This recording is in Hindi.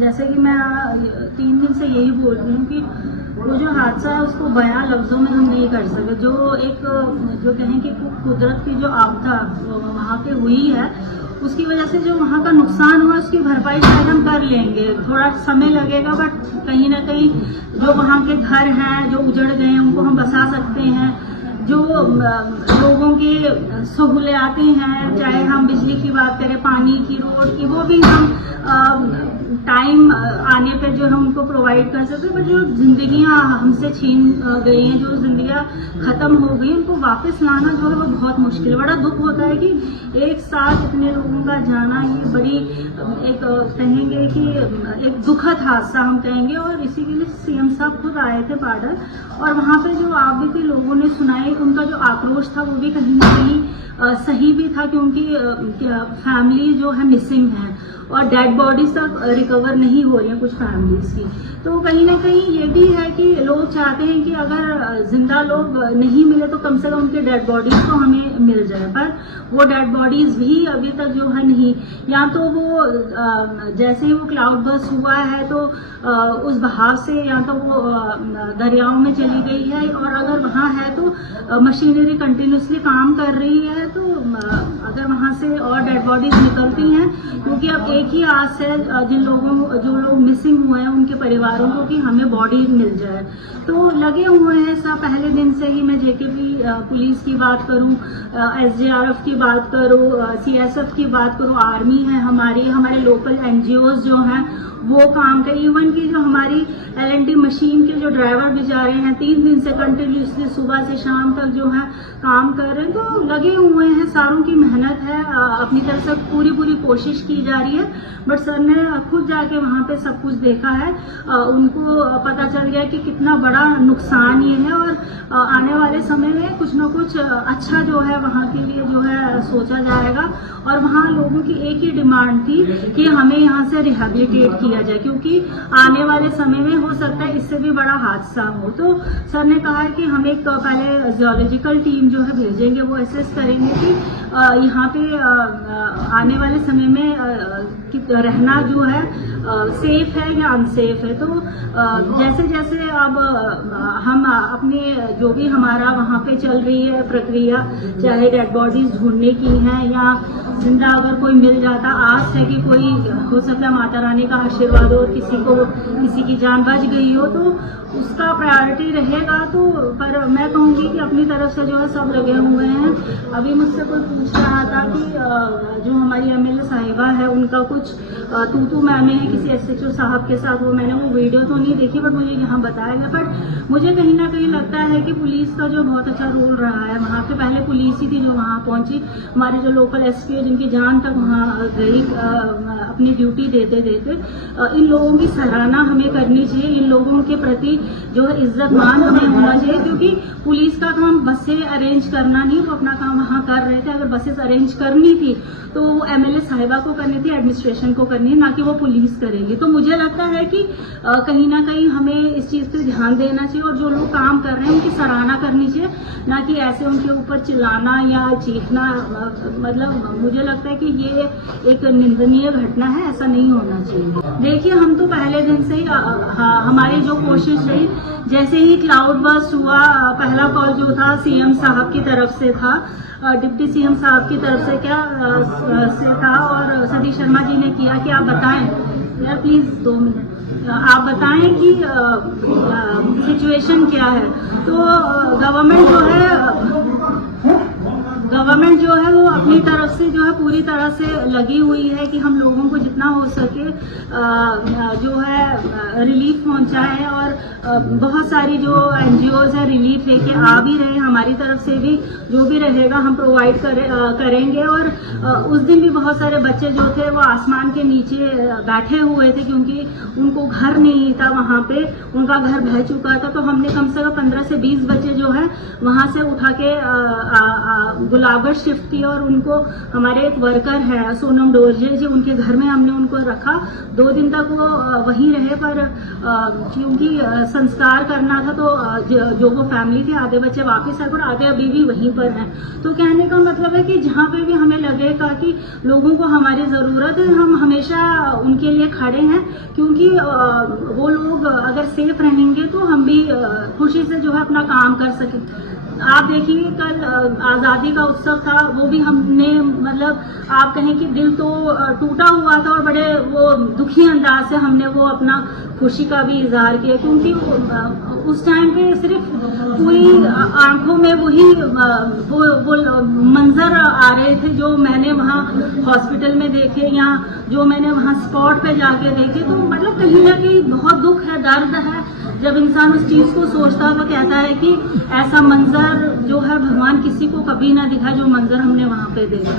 जैसे कि मैं 3 दिन से यही बोल रही हूँ कि वो जो हादसा है उसको बयां लफ्जों में हम नहीं कर सकते। जो कहें कि कुदरत की जो आपदा वहाँ पे हुई है उसकी वजह से जो वहाँ का नुकसान हुआ उसकी भरपाई शायद हम कर लेंगे, थोड़ा समय लगेगा, बट कहीं ना कहीं जो वहाँ के घर हैं जो उजड़ गए हैं उनको हम बसा सकते हैं। जो लोगों की सहूलियातें हैं, चाहे हम बिजली की बात करें, पानी की, रोड की, वो भी हम टाइम आने पर जो है उनको प्रोवाइड कर सकते हैं। बट जो जिंदगियां हमसे छीन गई हैं, जो जिंदगियां खत्म हो गई, उनको वापस लाना जो है वो बहुत मुश्किल है। बड़ा दुख होता है कि एक साथ इतने लोगों का जाना, ये बड़ी एक कहेंगे कि एक दुखद हादसा हम कहेंगे। और इसी के लिए सीएम साहब खुद आए थे पाडर, और वहाँ पे जो आप भी लोगों ने सुनाई, उनका जो आक्रोश था वो भी कहीं ना कहीं सही भी था, क्योंकि फैमिली जो है मिसिंग है और डेड बॉडीज तक रिकवर नहीं हो रही हैं कुछ फैमिलीज की। तो कहीं ना कहीं ये भी है कि लोग चाहते हैं कि अगर जिंदा लोग नहीं मिले तो कम से कम उनके डेड बॉडीज तो हमें मिल जाए, पर वो डेड बॉडीज भी अभी तक जो है नहीं। या तो वो जैसे ही वो क्लाउड बर्स्ट हुआ है तो उस बहाव से या तो वो दरियाओं में चली गई है, और अगर वहाँ है तो मशीनरी कंटिन्यूसली काम कर रही है, तो अगर वहाँ से और डेड बॉडीज निकलती हैं, क्योंकि अब एक ही आस है जो लोग मिसिंग हुए हैं उनके परिवारों को कि हमें बॉडी मिल जाए। तो लगे हुए हैं सब पहले दिन से ही। मैं जेकेपी पुलिस की बात करूं, एसडीआरएफ की बात करूं, सीएसएफ की बात करूं, आर्मी है हमारे लोकल एनजीओज जो हैं वो काम कर, इवन की जो हमारी एलएनटी मशीन के जो ड्राइवर बेचारे हैं 3 दिन से कंटिन्यूसली सुबह से शाम तक जो है काम कर रहे हैं। तो लगे हुए हैं, सारों की मेहनत है, अपनी तरफ से पूरी कोशिश की जा रही है। बट सर ने खुद जाके वहाँ पे सब कुछ देखा है, उनको पता चल गया कि कितना बड़ा नुकसान ये है, और आने वाले समय में कुछ न कुछ अच्छा जो है वहाँ के लिए जो है सोचा जाएगा। और वहाँ लोगों की एक ही डिमांड थी कि हमें यहाँ से रिहेबिलिटेट किया जाए, क्योंकि आने वाले समय में हो सकता है इससे भी बड़ा हादसा हो। तो सर ने कहा है कि हम एक पहले जियोलॉजिकल टीम जो है भेजेंगे, वो असेस करेंगे कि यहाँ पे आने वाले समय में रहना जो है सेफ है या अनसेफ है। तो जैसे जैसे अब हम अपने जो भी हमारा वहाँ पे चल रही है प्रक्रिया, चाहे डेड बॉडीज ढूंढने की है या जिंदा अगर कोई मिल जाता, आस है कि कोई हो सकता है माता रानी का आशीर्वाद हो, किसी की जान बच गई हो, तो उसका प्रायोरिटी रहेगा। तो पर मैं कहूँगी कि अपनी तरफ से जो है सब लगे हुए हैं। अभी मुझसे कोई पूछ रहा था कि जो हमारी एमएलए साहिबा है उनका कुछ तू मैमे है किसी एसएचओ साहब के साथ, वो मैंने वो वीडियो तो नहीं देखी, बट मुझे यहाँ बताया गया। बट मुझे कहीं ना कहीं लगता है कि पुलिस का जो बहुत अच्छा रोल रहा है वहाँ पे। पहले पुलिस ही थी जो वहाँ पहुंची, हमारे जो लोकल एसपी जिनकी जान तक वहाँ गई अपनी ड्यूटी देते देते। इन लोगों की सराहना हमें करनी चाहिए, इन लोगों के प्रति जो है इज्जत मान हमें होना चाहिए, क्योंकि पुलिस का काम बसें अरेंज करना नहीं, वो अपना काम वहाँ कर रहे थे। अगर बसेस अरेंज करनी थी तो वो एमएलए साहिबा को करनी थी, एडमिनिस्ट्रेशन को करनी है, ना कि वो पुलिस करेगी। तो मुझे लगता है कि कहीं ना कहीं हमें इस चीज पे ध्यान देना चाहिए, और जो लोग काम कर रहे हैं उनकी सराहना करनी चाहिए, ना कि ऐसे उनके ऊपर चिल्लाना या चीखना। मतलब मुझे लगता है कि ये एक निंदनीय घटना है, ऐसा नहीं होना चाहिए। देखिए, हम तो पहले दिन से ही हमारी जो कोशिश रही, जैसे ही क्लाउड बर्स्ट हुआ, पहला कॉल जो था सीएम साहब की तरफ से था, डिप्टी सीएम साहब की तरफ से से था, और सतीश शर्मा जी ने किया कि आप बताएं यार प्लीज 2 मिनट, आप बताएं कि सिचुएशन क्या है। तो गवर्नमेंट जो है वो अपनी तरफ से जो है पूरी तरह से लगी हुई है कि हम लोगों को जितना हो सके जो है रिलीफ पहुंचाएं, और बहुत सारी जो एनजीओज है रिलीफ लेके आ भी रहे। हमारी तरफ से भी जो भी रहेगा हम प्रोवाइड करेंगे। और उस दिन भी बहुत सारे बच्चे जो थे वो आसमान के नीचे बैठे हुए थे, क्योंकि उनको घर नहीं था, वहाँ पे उनका घर बह चुका था। तो हमने कम से कम 15 से 20 बच्चे जो है वहाँ से उठा के प्रतापगढ़ शिफ्ट किया और उनको हमारे एक वर्कर है सोनम डोरजे जी, उनके घर में हमने उनको रखा। 2 दिन तक वो वहीं रहे, पर क्योंकि संस्कार करना था तो जो वो फैमिली थी, आधे बच्चे वापस आए पर आधे अभी भी वहीं पर हैं। तो कहने का मतलब है कि जहाँ पे भी हमें लगेगा कि लोगों को हमारी जरूरत है, हम हमेशा उनके लिए खड़े हैं, क्योंकि वो लोग अगर सेफ रहेंगे तो हम भी खुशी से जो है अपना काम कर सकें। आप देखिए कल आजादी का उत्सव था, वो भी हमने मतलब आप कहें कि दिल तो टूटा हुआ था और बड़े वो दुखी अंदाज से हमने वो अपना खुशी का भी इजहार किया, क्योंकि उस टाइम पे सिर्फ पूरी आंखों में वही वो मंजर आ रहे थे जो मैंने वहाँ हॉस्पिटल में देखे या जो मैंने वहाँ स्पॉट पे जाके देखे। तो मतलब कहीं ना कहीं बहुत दुख है, दर्द है जब इंसान उस चीज को सोचता है, तो कहता है कि ऐसा मंजर जो है भगवान किसी को कभी ना दिखा जो मंजर हमने वहाँ पे देखा।